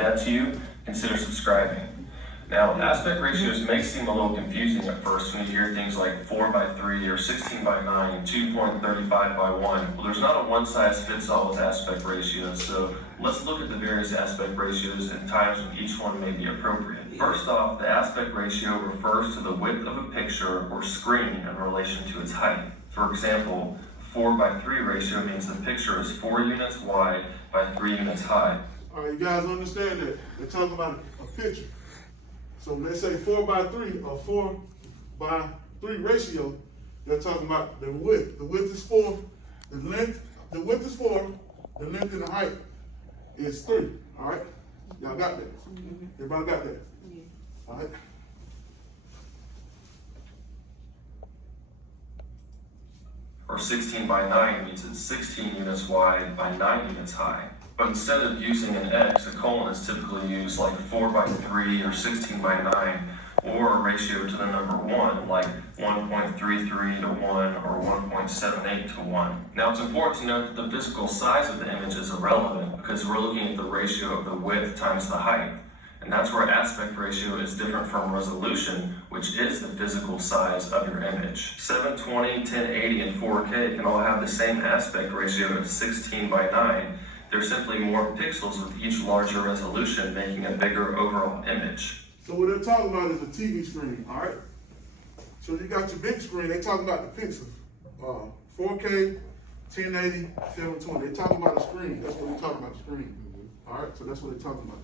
that's you, consider subscribing. Now, aspect ratios may seem a little confusing at first when you hear things like 4:3 or 16:9, 2.35:1. Well, there's not a one-size-fits-all with aspect ratios, so let's look at the various aspect ratios and times when each one may be appropriate. First off, the aspect ratio refers to the width of a picture or screen in relation to its height. For example, 4:3 ratio means the picture is 4 units wide by 3 units high. All right, you guys understand that? They're talking about a picture. So when they say 4:3 or 4:3 ratio, they're talking about the width. The width is 4, the width is 4, the length and the height is 3. All right? Y'all got that? Everybody got that? All right? Or 16:9 means it's 16 units wide by 9 units high. But instead of using an X, a colon is typically used like 4:3 or 16:9, or a ratio to the number 1, like 1.33 to 1 or 1.78 to 1. Now it's important to note that the physical size of the image is irrelevant because we're looking at the ratio of the width times the height. And that's where aspect ratio is different from resolution, which is the physical size of your image. 720, 1080, and 4K can all have the same aspect ratio of 16:9. There's simply more pixels with each larger resolution, making a bigger overall image. So what they're talking about is a TV screen, all right? So you got your big screen, they're talking about the pixels. 4K, 1080, 720. They're talking about the screen. That's what they're talking about, the screen. All right, so that's what they're talking about.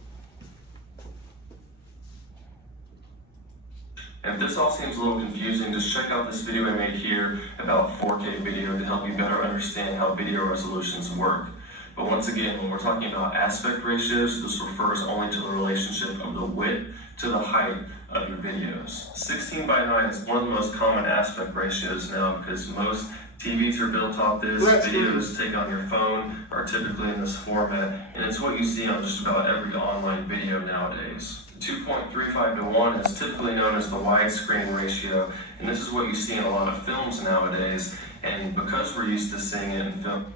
And if this all seems a little confusing, just check out this video I made here about 4K video to help you better understand how video resolutions work. But once again, when we're talking about aspect ratios, this refers only to the relationship of the width to the height of your videos. 16:9 is one of the most common aspect ratios now because most TVs are built off this, videos taken on your phone are typically in this format, and it's what you see on just about every online video nowadays. 2.35 to 1 is typically known as the widescreen ratio, and this is what you see in a lot of films nowadays, and because we're used to seeing it in film.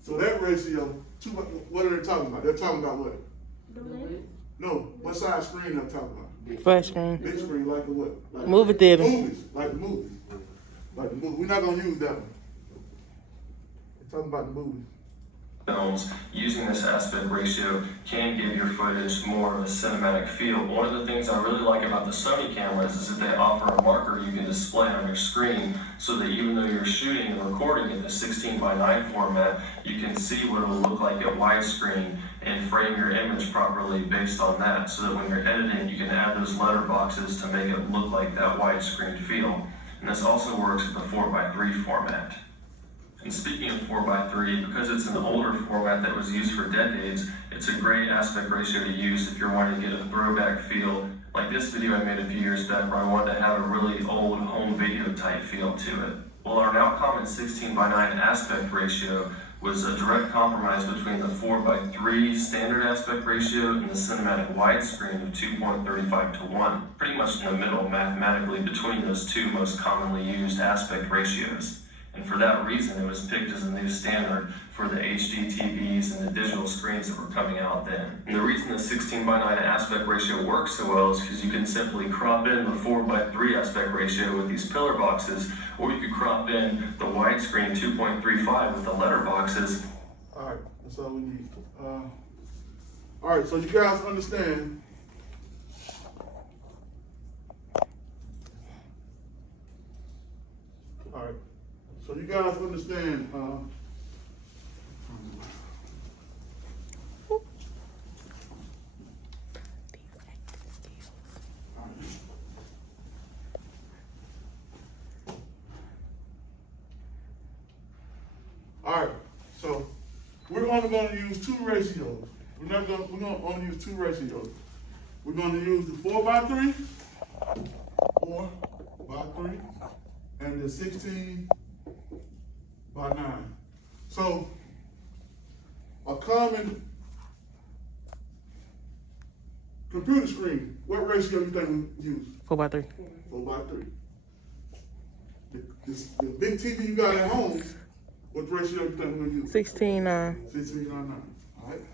So that ratio, what are they talking about? They're talking about what? The width. No, what size screen they're talking about? Flat screen. Big screen, like a what? Like Movie theater. Movies, like the movies. Like the movie. We're not gonna use that one. They're talking about the movies. Films using this aspect ratio can give your footage more of a cinematic feel. One of the things I really like about the Sony cameras is that they offer a marker you can display on your screen so that even though you're shooting and recording in the 16:9 format, you can see what it will look like at widescreen and frame your image properly based on that so that when you're editing you can add those letter boxes to make it look like that widescreen feel. And this also works with the 4:3 format. And speaking of 4:3, because it's an older format that was used for decades, it's a great aspect ratio to use if you're wanting to get a throwback feel. Like this video I made a few years back where I wanted to have a really old home video type feel to it. Well, our now common 16:9 aspect ratio was a direct compromise between the 4:3 standard aspect ratio and the cinematic widescreen of 2.35 to 1. Pretty much in the middle mathematically between those two most commonly used aspect ratios. And for that reason, it was picked as a new standard for the HD TVs and the digital screens that were coming out then. And the reason the 16:9 aspect ratio works so well is because you can simply crop in the 4:3 aspect ratio with these pillar boxes, or you could crop in the widescreen 2.35 with the letter boxes. All right, that's all we need. All right, so you guys understand. All right. So you guys understand, all right, so we're only going to use 2 ratios. We're going to only use 2 ratios. We're going to use the 4:3, and the 16:9. So a common computer screen, what ratio you think we use? 4:3. 4:3. The big TV you got at home, what ratio you think we use? 16:9. 16:9. All right.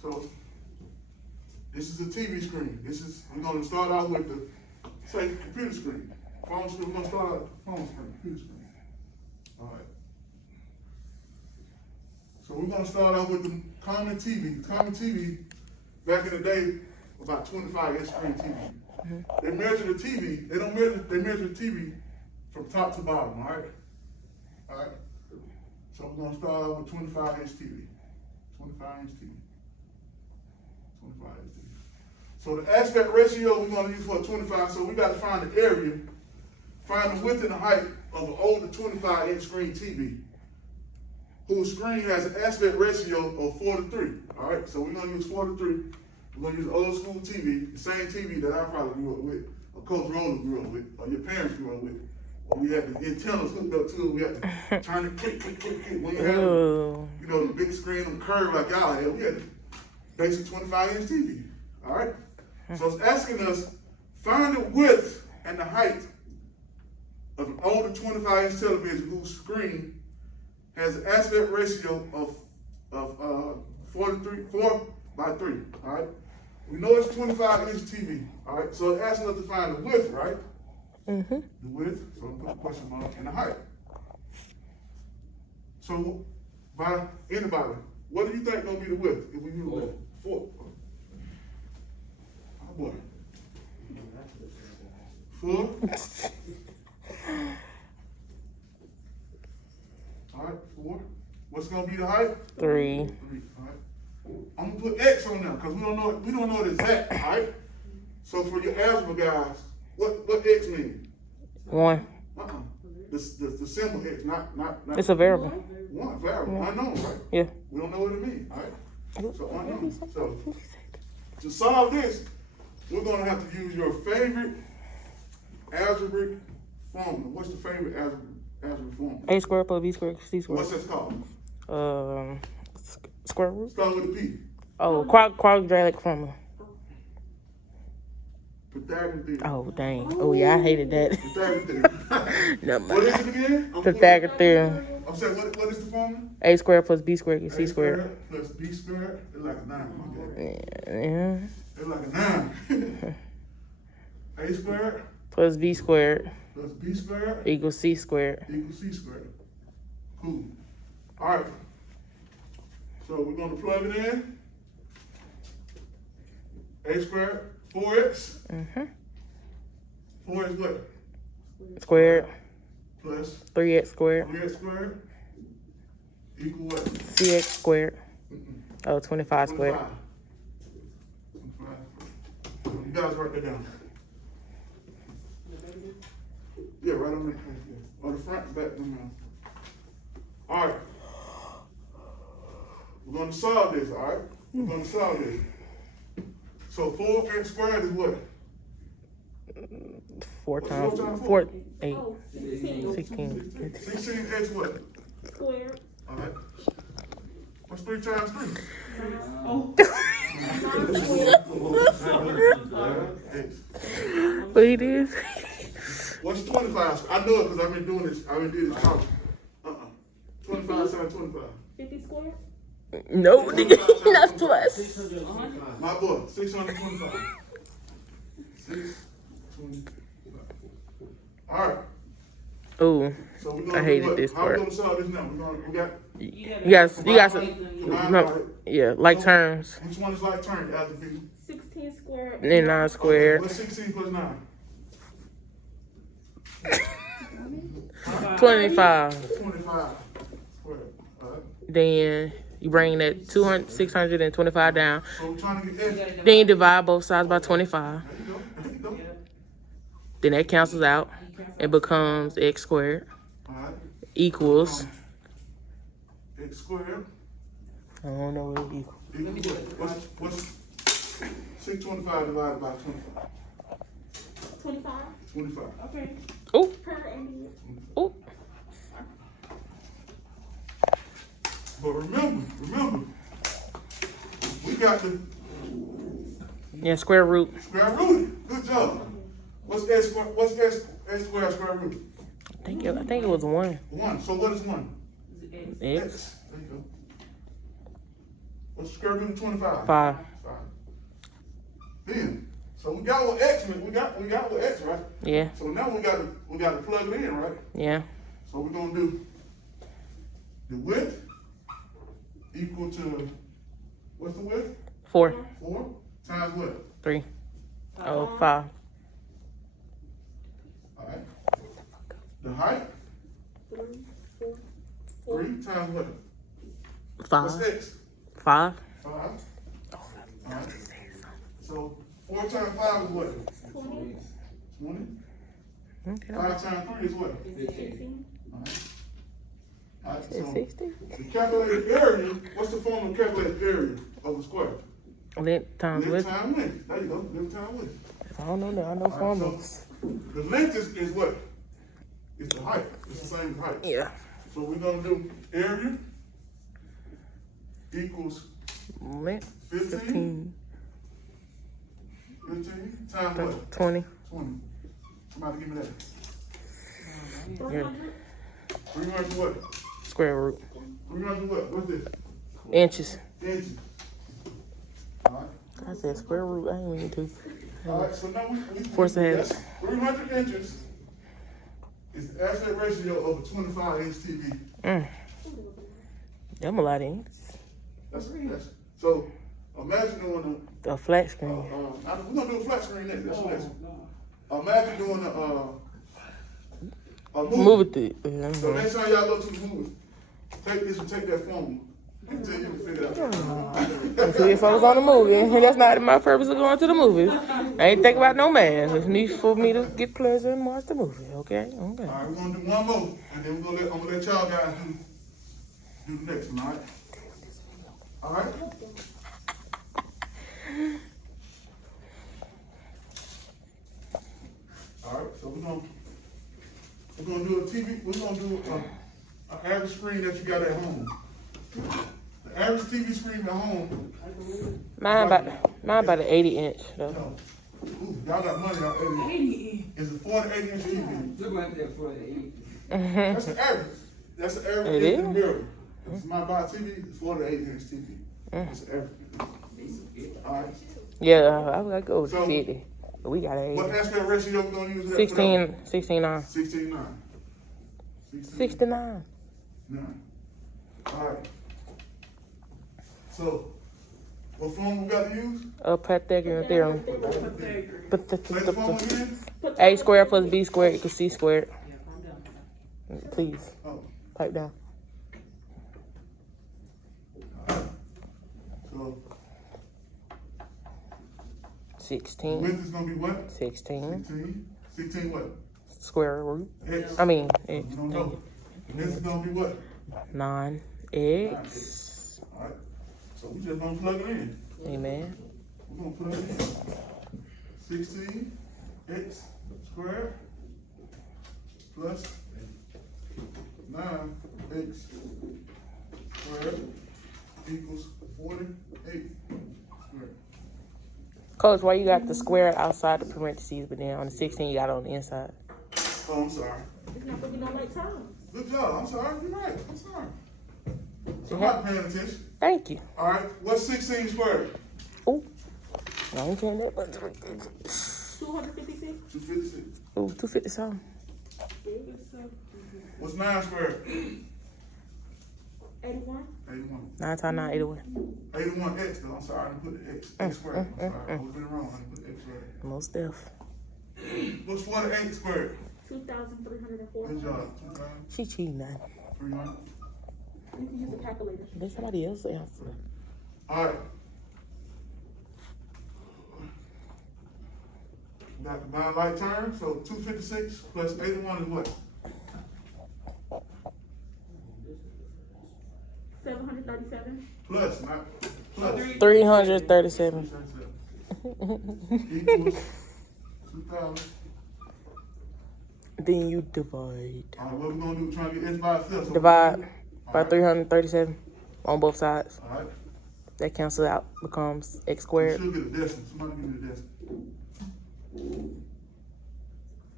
So This is a TV screen. We're gonna start out with the, say, computer screen. Phone screen, we're gonna start out with the phone screen, computer screen. All right. So we're gonna start out with the common TV. The common TV, back in the day, about 25-inch screen TV. They measure the TV, they measure the TV from top to bottom, all right? All right. So we're gonna start out with 25-inch TV. 25-inch TV. 25-inch TV. So the aspect ratio we're gonna use for a 25, so we gotta find the area, find the width and the height of an older 25-inch screen TV, whose screen has an aspect ratio of 4:3. All right, so we're gonna use 4:3. We're gonna use old school TV, the same TV that I probably grew up with, or Coach Roller grew up with, or your parents grew up with. Or we had the antennas hooked up to it. We had to turn it click, click, click, click. When you had, you know, the big screen on the curve like y'all had, we had the basic 25-inch TV. All right. So it's asking us find the width and the height of an older 25-inch television whose screen has an aspect ratio of 4:3. All right. We know it's 25-inch TV. All right. So it's asking us to find the width, right? Mm-hmm. The width. So I'm putting a question mark, and the height. So by anybody, what do you think gonna be the width if we use the width? 4. Oh boy. 4. All right, 4. What's gonna be the height? 3. 3. All right. I'm gonna put X on there because we don't know the exact. All right. So for your algebra guys, what X mean? 1. The symbol X, not. It's a variable. 1 variable, unknown, right? Yeah. We don't know what it means. All right. So unknown. So to solve this, we're gonna have to use your favorite algebraic formula. What's the favorite algebraic formula? A squared plus B squared C squared. What's that called? Square root. Start with a P. Oh, quadratic formula. Pythagorean theorem. Oh, dang. Oh, yeah, I hated that. Pythagorean theorem. No, What is it again? Pythagorean theorem. I'm saying, what is the formula? A squared plus B squared equals C A squared. plus B squared. It's like a 9. Yeah. It's like a 9. A squared Plus B squared plus B squared equals C squared. equals C squared. Cool. All right. So we're going to plug it in. A squared, 4x. Mm-hmm. 4 is what? Squared Plus 3x squared 3x squared equal what? CX squared. Oh, 25 squared. 25. You guys write that down. Yeah, right on the page. Yeah. On the front and back. All right. We're going to solve this, all right? We're going to solve this. So 4x squared is what? 4 What's times 4 times 4, 8, 16. 16. 16x what? Squared. All right. What's 3 times 3? X. What it is? What's 25? I know it because I've been doing this. I've been doing this talk. 25 times 25. 50 squared. No, nigga, not plus. My boy, 625. 625. All right. Ooh, So we're gonna I hated do what? this How we part. gonna solve this now? We got You guys, combined, no, right? yeah, like terms. Which one is like term? As B. 16 squared. And 9 squared. What's 16 plus 9? 25. 25 squared. All right. Then you bring that 625 down. So we're trying to get X. Then you divide both sides by 25. There you go. There you go. Then that cancels out. It becomes x squared All right. equals. X squared. I don't know what it equals. Equals what's 625 divided by 25? 25. 25. Okay. Oh, Per AMDM. oh. But remember, we got the Yeah, square root. square root. Good job. What's S squared? What's S squared square root? I think it was 1. 1. So what is 1? X. There you go. What's the square root of 25? 5. 5. Then, so we got what X meant. We got what X, right? Yeah. So now we got to plug it in, right? Yeah. So we're gonna do the width equal to, what's the width? 4, 4 times what? 3. Oh, 5. All right. The height, 3, 4, 3 times what? 5. What's X? 5. 5. All right. So 4 times 5 is what? 20, 20. Okay. 5 times 3 is what? 16, All right. All right. It's So 60. the calculated area, what's the formula of calculated area of a square? Length times Length width. times length. There you go. Length times width. I don't know that. I know All right, formulas. The length is what? It's the height. It's the same height. Yeah. So we're gonna do area equals Length 15. 15. 15 times what? 20. 20. Somebody give me that. 300, 300 what? Square root. 300 what? What's this? Inches. Inches. All right. I said square root. I ain't mean to. All right. So now we Force ahead. that's 300 inches is the aspect ratio of a 25-inch TV. Them a lot of inches. That's so. Imagine doing A flat screen. we're gonna do a flat screen next. That's next. Imagine doing a movie. Move it to. So next time y'all go to the movie, take this and take that phone until you can figure it out. So if I was on the movie, that's not my purpose of going to the movies. I ain't think about no math. It's need for me to get pleasure and watch the movie. Okay. All right, we're gonna do one more, and then I'm gonna let y'all guys do the next one. All right. All right. All right. So we're gonna do a TV. We're gonna do an average screen that you got at home. The average TV screen at home. Mine about an 80-inch though. No. Ooh, y'all got money out 80. It's a 4 to 8 inch TV. Look at that for the That's an average. That's an average It in the is? mirror. If somebody buy a TV, it's 4 to 8 inch TV. That's an average. All right. Yeah, I would go with So- 50. But we got an What 80. aspect ratio we gonna use? That 16, 69. 16:9. 69. 9. All right. So, what form we got to use? Pythagorean theorem. Say the form again. A squared plus B squared equals C squared. Please, Oh, pipe down. so 16. width is gonna be what? 16. 16. 16 what? Square root. X. I mean, We X. don't know. This is gonna be what? 9x. All right. So we just gonna plug it in. Amen. We're gonna plug it in. 16 x squared plus 9x squared equals 48 squared. Coach, why you got the square outside the parentheses, but then on the 16 you got it on the inside? Oh, I'm sorry. it's not gonna be no late time. Good job. I'm sorry. You're right. I'm sorry. I'm not paying attention. Thank you. All right. What's 16 squared? Ooh. I ain't saying that much. 256, 256. Ooh, 250 something. What's 9 squared? 81, 81. 9 times 9, 81. 81x though. I'm sorry. I didn't put the x. X squared. I'm sorry. I was been wrong. I didn't put x squared. Most deaf. What's 48 squared? 2,304. Good job. She cheating now. 300. You can use a calculator. Let somebody else answer. All right. Got 9 like terms, so 256 plus 81 is what? 737, Plus, not plus. 337. Equals 2,000. Then you divide. All right, what we gonna do? We're trying to get x by itself. So Divide by All right. 337 on both sides. All right. That cancels out, becomes x We squared. should get a decimal. Somebody give me the decimal.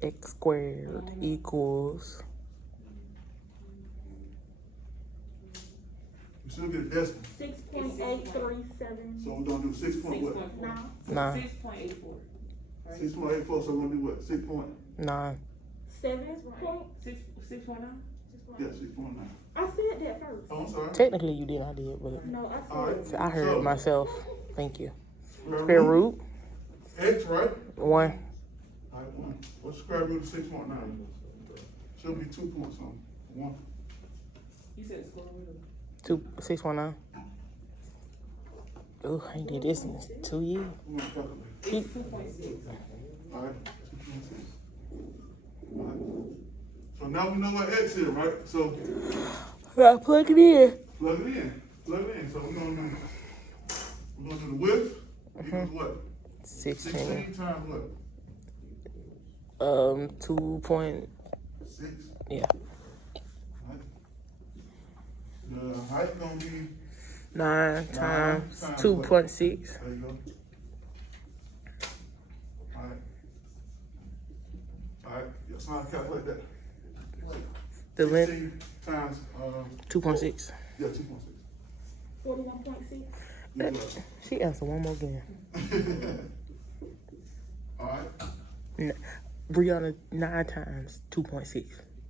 X squared equals You still get a decimal. 6.837. So we're gonna do 6 point what? 9. 9. 6.84. 6.84, so we're gonna do what? 6 point? 9. 7 point. 6.9. Yeah, 6.9. I said that first. Oh, I'm sorry. Technically, you did. I did, but No, I All right. said. I heard So, myself. Thank you. square Square root. X, right? 1. All right, 1. What's the square root of 6.9? Should be 2 point something. 1. You said square root of 619. Oh, I ain't did this in 2 years. We're gonna calculate. it's 2.6. All right. 2.6. All right. So now we know what X is, right? So I plug it in. plug it in. Plug it in. So we're gonna do the width equals what? 16. 16 times what? 2. 6. Yeah. Right. The height gonna be 9 times times 2.6. there you go. All right. All right. Yeah, so I calculate that. The length 16 times 2.6. yeah 2.6. 41.6. She answered one more again. All right. Brianna, 9 times 2.6.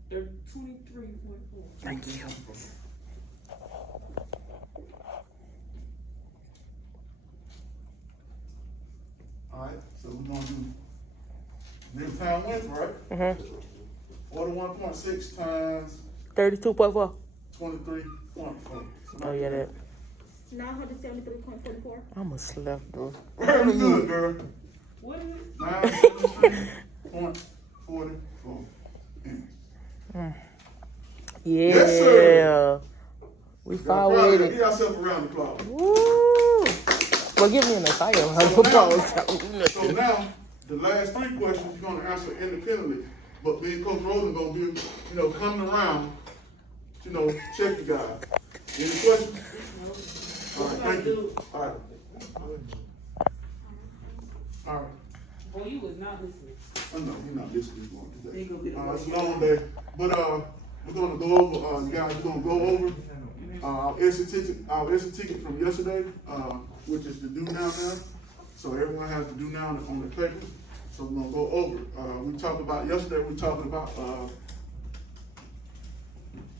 They're 23.4. Thank you. All right. So we're gonna do next time width, right? 41.6 times 32.4. 23.4. Oh, yeah, that. 973.44. I'm a slept, bro. Very good, girl. What is it? 973.44. Yeah. Yes, sir. We fought with Give it. yourself a round of applause. Woo. Well, give me an asylum. I propose. So now, the last 3 questions you're gonna answer independently, but me and Coach Rosen gonna be, coming around, check you guys. Any questions? All right, thank you. All right. All right. Boy, you was not listening. I know, you're not listening to They gonna today. get It's a long day, but, we're gonna go over, guys, we're gonna go over, our exit ticket from yesterday, which is the do now. So everyone has to do now on the paper. So we're gonna go over it. Yesterday,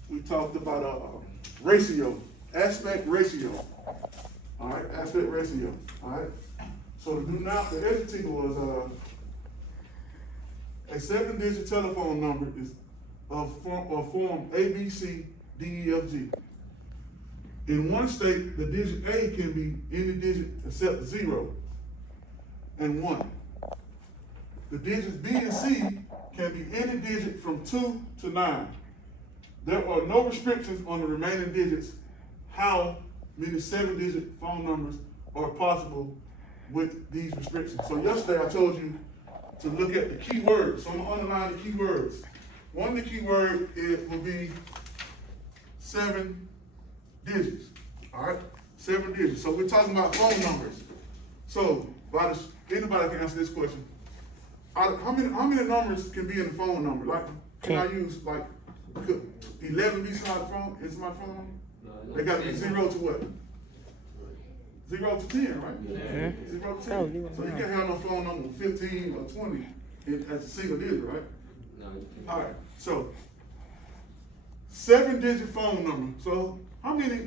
we talked about ratio, aspect ratio. All right, aspect ratio, all right? So the do now, the exit ticket was, a 7-digit telephone number is of form A, B, C, D, E, F, G. In one state, the digit A can be any digit except 0 and 1. The digits B and C can be any digit from 2 to 9. There are no restrictions on the remaining digits. How many 7-digit phone numbers are possible with these restrictions? So yesterday I told you to look at the key words. So I'm gonna underline the key words. One of the key words will be 7 digits. All right, 7 digits. So we're talking about phone numbers. So anybody can answer this question. How many numbers can be in the phone number? Like, can I use could 11 be inside the phone? Is my phone number? They got to be 0 to what? 0 to 10, right? Yeah. 0 to 10. Oh, you So you right. can't have no phone number 15 or 20 as a single digit, right? All right. So 7-digit phone number. So how many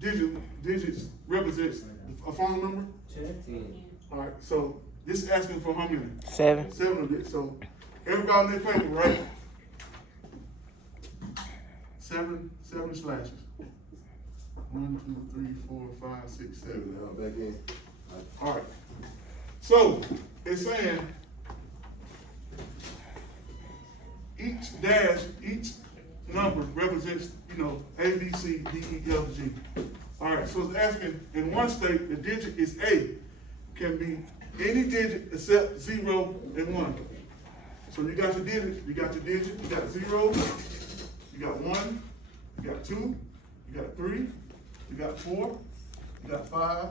digits represents a phone number? 10. All right. So this is asking for how many? 7. 7 of it. So everybody on their paper, right? 7 slashes. 1, 2, 3, 4, 5, 6, 7. Back in. All right. So it's saying each number represents, A, B, C, D, E, F, G. All right. So it's asking in one state the digit is A, can be any digit except 0 and 1. So you got your digit. You got 0. You got 1. You got 2. You got 3. You got 4. You got 5,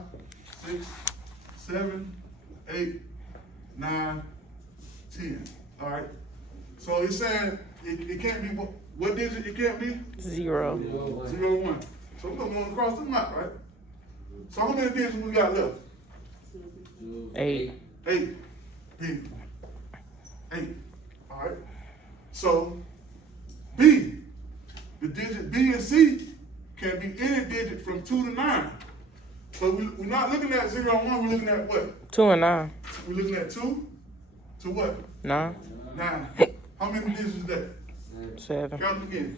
6, 7, 8, 9, 10. All right. So it's saying it can't be what digit it can't be? 0. 0, 1. So we're gonna go across the map, right? So how many digits we got left? 8. 8. B. 8. Alright. So B, the digit B and C can be any digit from 2 to 9. So we're not looking at 0 and 1, we're looking at what? 2 and 9. We're looking at 2 to what? 9. 9. How many digits is that? 7. Count it again.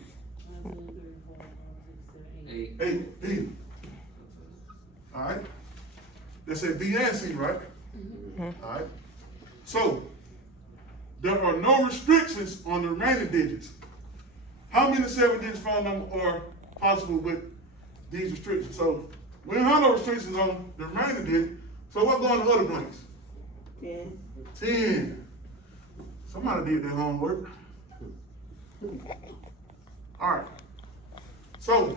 8. 8. B. Alright. Let's say B and C, right? Alright. So there are no restrictions on the remaining digits. How many 7-digit phone numbers are possible with these restrictions? So we don't have no restrictions on the remaining digit. So what going to other blanks? 10. 10. Somebody did their homework. Alright. So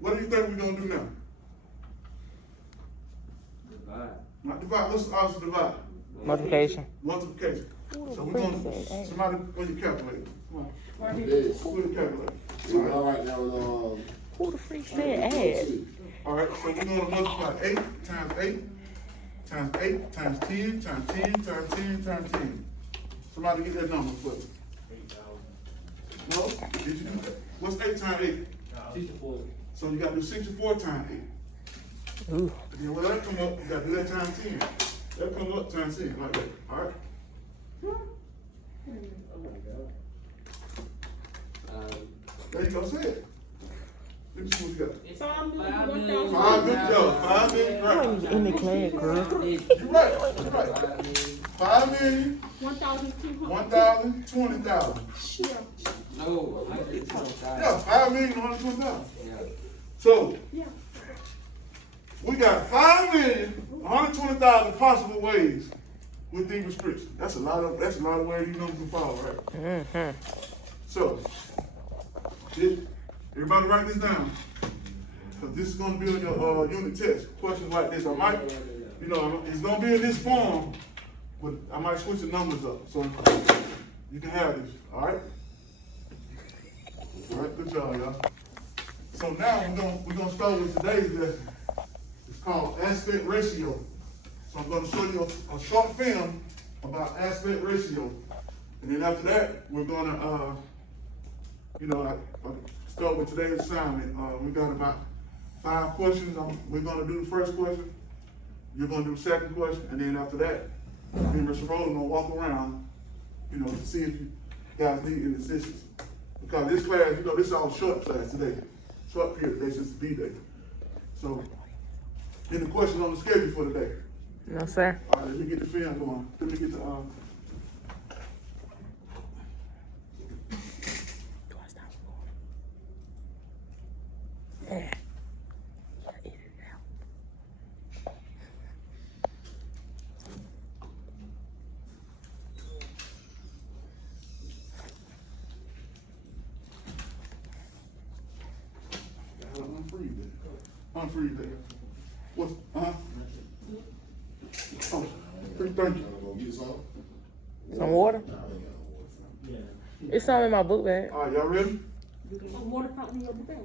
what do you think we're gonna do now? Divide. Not divide, let's also divide. Multiplication. Multiplication. So we're gonna, somebody, where you calculate? Come on, This. where you calculate? We all right now with, Who the freak said add? Alright, so we're gonna multiply 8 times 8 times 8 times 10 times 10 times 10 times 10. Somebody get that number for me. No? Did you do that? What's 8 times 8? 64. So you gotta do 64 times 8. Ooh. And then when that come up, you gotta do that times 10. That come up times 10, like that, alright? There you go, say it. Let me see what you got. So I'm doing 5 1,000. million. 5, good job, 5 million, You right. ain't in the class, girl. You're right. 5 million, 1,200. 1,000, 20,000. Yeah. No, 125,000. Yeah, 5 million, 120,000. Yeah. So, Yeah. we got 5 million, 120,000 possible ways with these restrictions. That's a lot of ways these numbers can fall, right? Mm-hmm. So, everybody write this down. Because this is going to be on your unit test. Questions like this, I might, it's going to be in this form, but I might switch the numbers up. So, you can have this, all right? All right, good job, y'all. So now we're gonna start with today's lesson. It's called aspect ratio. So I'm gonna show you a short film about aspect ratio. And then after that, we're gonna, start with today's assignment. We got about 5 questions. We're gonna do the first question. You're gonna do the second question. And then after that, me and Mr. Rowland gonna walk around, to see if you guys need any assistance. Because this class, this is all short class today. Short period today since the B-Day. So, any questions on the schedule for today? No, sir. All right, let me get the film going. Let me get the, Yeah. unfreeze that. What's, Oh, thank you. get some? Some water? It's some in my book bag. All right, y'all ready? Water fountain in your bag.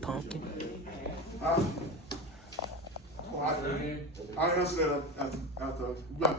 Pumpkin. All right, I'll answer that after. You got